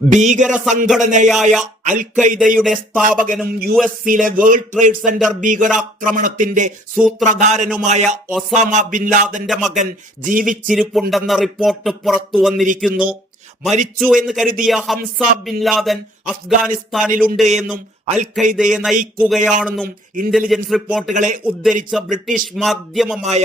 ഭീകര സംഘടനയായ അൽ ഖൈദയുടെ സ്ഥാപകനും യുഎസിലെ വേൾഡ് ട്രേഡ് സെന്റർ ഭീകരാക്രമണത്തിന്റെ സൂത്രധാരനുമായ ഒസാമ ബിൻ ലാദന്റെ മകൻ ജീവിച്ചിരിപ്പുണ്ടെന്ന റിപ്പോർട്ട് പുറത്തു വന്നിരിക്കുന്നു. മരിച്ചു എന്ന് കരുതിയ ഹംസ ബിൻ ലാദൻ അഫ്ഗാനിസ്ഥാനിലുണ്ട് എന്നും അൽ ഖൈദയെ നയിക്കുകയാണെന്നും ഇന്റലിജൻസ് റിപ്പോർട്ടുകളെ ഉദ്ധരിച്ച ബ്രിട്ടീഷ് മാധ്യമമായ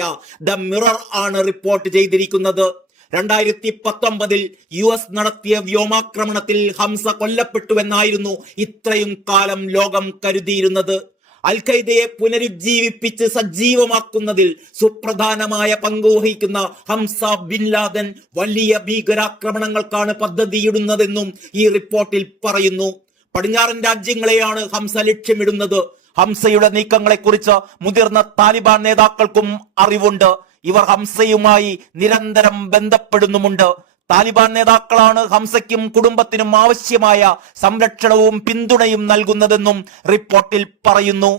ദ മിറർ ആണ് റിപ്പോർട്ട് ചെയ്തിരിക്കുന്നത്. 2019 US നടത്തിയ വ്യോമാക്രമണത്തിൽ ഹംസ കൊല്ലപ്പെട്ടുവെന്നായിരുന്നു ഇത്രയും കാലം ലോകം കരുതിയിരുന്നത്. അൽ ഖൈദയെ പുനരുജ്ജീവിപ്പിച്ച് സജീവമാക്കുന്നതിൽ സുപ്രധാനമായ പങ്കുവഹിക്കുന്ന ഹംസ ബിൻ ലാദൻ വലിയ ഭീകരാക്രമണങ്ങൾക്കാണ് പദ്ധതിയിടുന്നതെന്നും ഈ റിപ്പോർട്ടിൽ പറയുന്നു. പടിഞ്ഞാറൻ രാജ്യങ്ങളെയാണ് ഹംസ ലക്ഷ്യമിടുന്നത്. ഹംസയുടെ നീക്കങ്ങളെക്കുറിച്ച് മുതിർന്ന താലിബാൻ നേതാക്കൾക്കും അറിവുണ്ട്. ഇവർ ഹംസയുമായി നിരന്തരം ബന്ധപ്പെടുന്നുമുണ്ട്. താലിബാൻ നേതാക്കളാണ് ഹംസയ്ക്കും കുടുംബത്തിനും ആവശ്യമായ സംരക്ഷണവും പിന്തുണയും നൽകുന്നതെന്നും റിപ്പോർട്ടിൽ പറയുന്നു.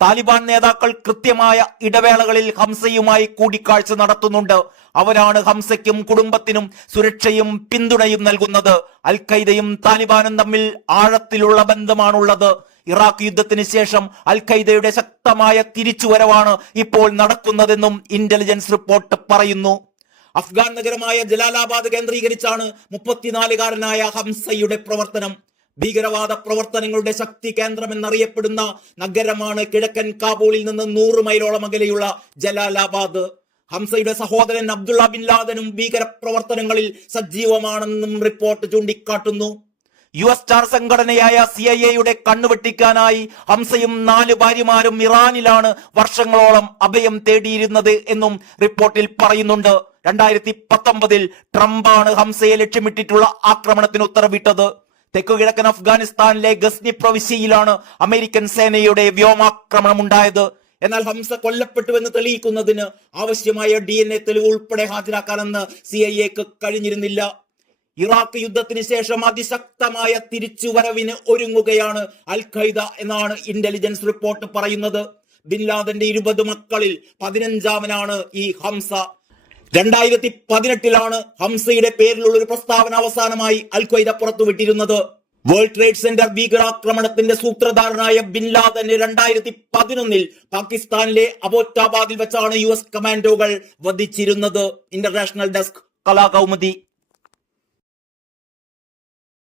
താലിബാൻ നേതാക്കൾ കൃത്യമായ ഇടവേളകളിൽ ഹംസയുമായി കൂടിക്കാഴ്ച നടത്തുന്നുണ്ട്. അവരാണ് ഹംസയ്ക്കും കുടുംബത്തിനും സുരക്ഷയും പിന്തുണയും നൽകുന്നത്. അൽ ഖൈദയും താലിബാനും തമ്മിൽ ആഴത്തിലുള്ള ബന്ധമാണുള്ളത്. ഇറാഖ് യുദ്ധത്തിന് ശേഷം അൽ ഖൈദയുടെ ശക്തമായ തിരിച്ചുവരവാണ് ഇപ്പോൾ നടക്കുന്നതെന്നും ഇന്റലിജൻസ് റിപ്പോർട്ട് പറയുന്നു. അഫ്ഗാൻ നഗരമായ ജലാലാബാദ് കേന്ദ്രീകരിച്ചാണ് 34-കാരനായ ഹംസയുടെ പ്രവർത്തനം. ഭീകരവാദ പ്രവർത്തനങ്ങളുടെ ശക്തി കേന്ദ്രം എന്നറിയപ്പെടുന്ന നഗരമാണ് കിഴക്കൻ കാബൂളിൽ നിന്ന് 100 മൈലോളം അകലെയുള്ള ജലാലാബാദ്. ഹംസയുടെ സഹോദരൻ അബ്ദുള്ള ബിൻ ലാദനും ഭീകര പ്രവർത്തനങ്ങളിൽ സജീവമാണെന്നും റിപ്പോർട്ട് ചൂണ്ടിക്കാട്ടുന്നു. US സ്റ്റാർ സംഘടനയായ CIA കണ്ണുവെട്ടിക്കാനായി ഹംസയും 4 ഭാര്യമാരും ഇറാനിലാണ് വർഷങ്ങളോളം അഭയം തേടിയിരുന്നത് എന്നും റിപ്പോർട്ടിൽ പറയുന്നുണ്ട്. 2019 ട്രംപാണ് ഹംസയെ ലക്ഷ്യമിട്ടിട്ടുള്ള ആക്രമണത്തിന് ഉത്തരവിട്ടത്. തെക്കുകിഴക്കൻ അഫ്ഗാനിസ്ഥാനിലെ ഗസ്നി പ്രവിശ്യയിലാണ് അമേരിക്കൻ സേനയുടെ വ്യോമാക്രമണം ഉണ്ടായത്. എന്നാൽ ഹംസ കൊല്ലപ്പെട്ടുവെന്ന് തെളിയിക്കുന്നതിന് ആവശ്യമായ DNA തെളിവ് ഉൾപ്പെടെ ഹാജരാക്കാനെന്ന് CIA കഴിഞ്ഞിരുന്നില്ല. ഇറാഖ് യുദ്ധത്തിന് ശേഷം അതിശക്തമായ തിരിച്ചുവരവിന് ഒരുങ്ങുകയാണ് അൽ ഖൈദ എന്നാണ് ഇന്റലിജൻസ് റിപ്പോർട്ട് പറയുന്നത്. ബിൻ ലാദന്റെ 20 മക്കളിൽ 15-വനാണ് ഈ ഹംസ. 2018 ഹംസയുടെ പേരിലുള്ള ഒരു പ്രസ്താവന അവസാനമായി അൽ ഖൈദ പുറത്തുവിട്ടിരുന്നത്. വേൾഡ് ട്രേഡ് സെന്റർ ഭീകരാക്രമണത്തിന്റെ സൂത്രധാരനായ ബിൻ ലാദനെ 2011 പാകിസ്ഥാനിലെ അബോറ്റാബാദിൽ വെച്ചാണ് US കമാൻഡോകൾ വധിച്ചിരുന്നത്. International desk Kalakaumudi.